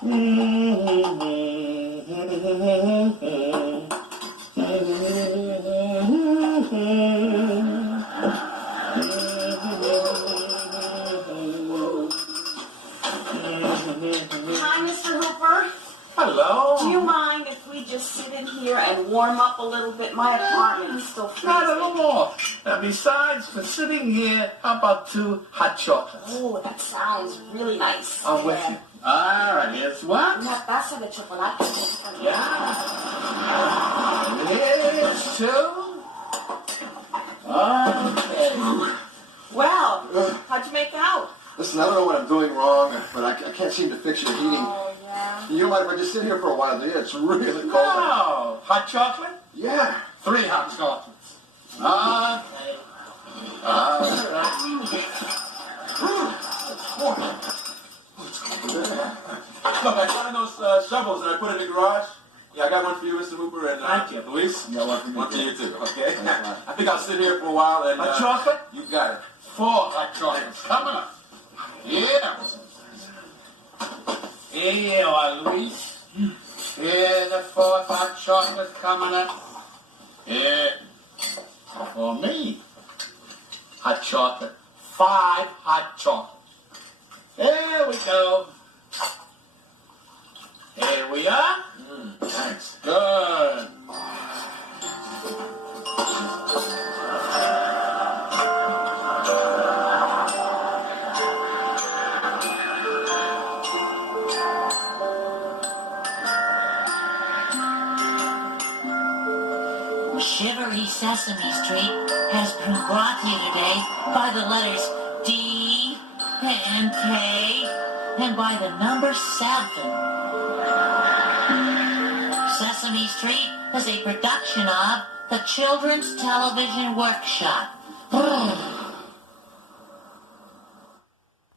Hi, Mr. Hooper. Hello. Do you mind if we just sit in here and warm up a little bit? My apartment is still freezing. Not at all. And besides, for sitting here, how about 2 hot chocolates? Oh, that sounds really nice. I'm with you. All right, here's one. Una taza de chocolate. Yeah. Here's 2. Okay. Well, how'd you make out? Listen, I don't know what I'm doing wrong, but I can't seem to fix your heating. Oh, yeah. You mind if I just sit here for a while, dear? It's really cold. No. Hot chocolate? Yeah. 3 hot chocolates. Okay. All right. Look, I found those shovels that I put in the garage. Yeah, I got one for you, Mr. Hooper, and Thank you. Luis. You got one for me, One for too. you too. Okay. Thanks a lot. I think I'll sit here for a while and. Hot chocolate? You got it. 4 hot chocolates. Coming up. Yeah. Here you are, Luis. Here's the 4th hot chocolate coming up. Here. For me. Hot chocolate. 5 hot chocolates. There we go. Here we are. Thanks. Good. Shivery Sesame Street has been brought to you today by the letters D and K and by the number 7. Sesame Street is a production of the Children's Television Workshop.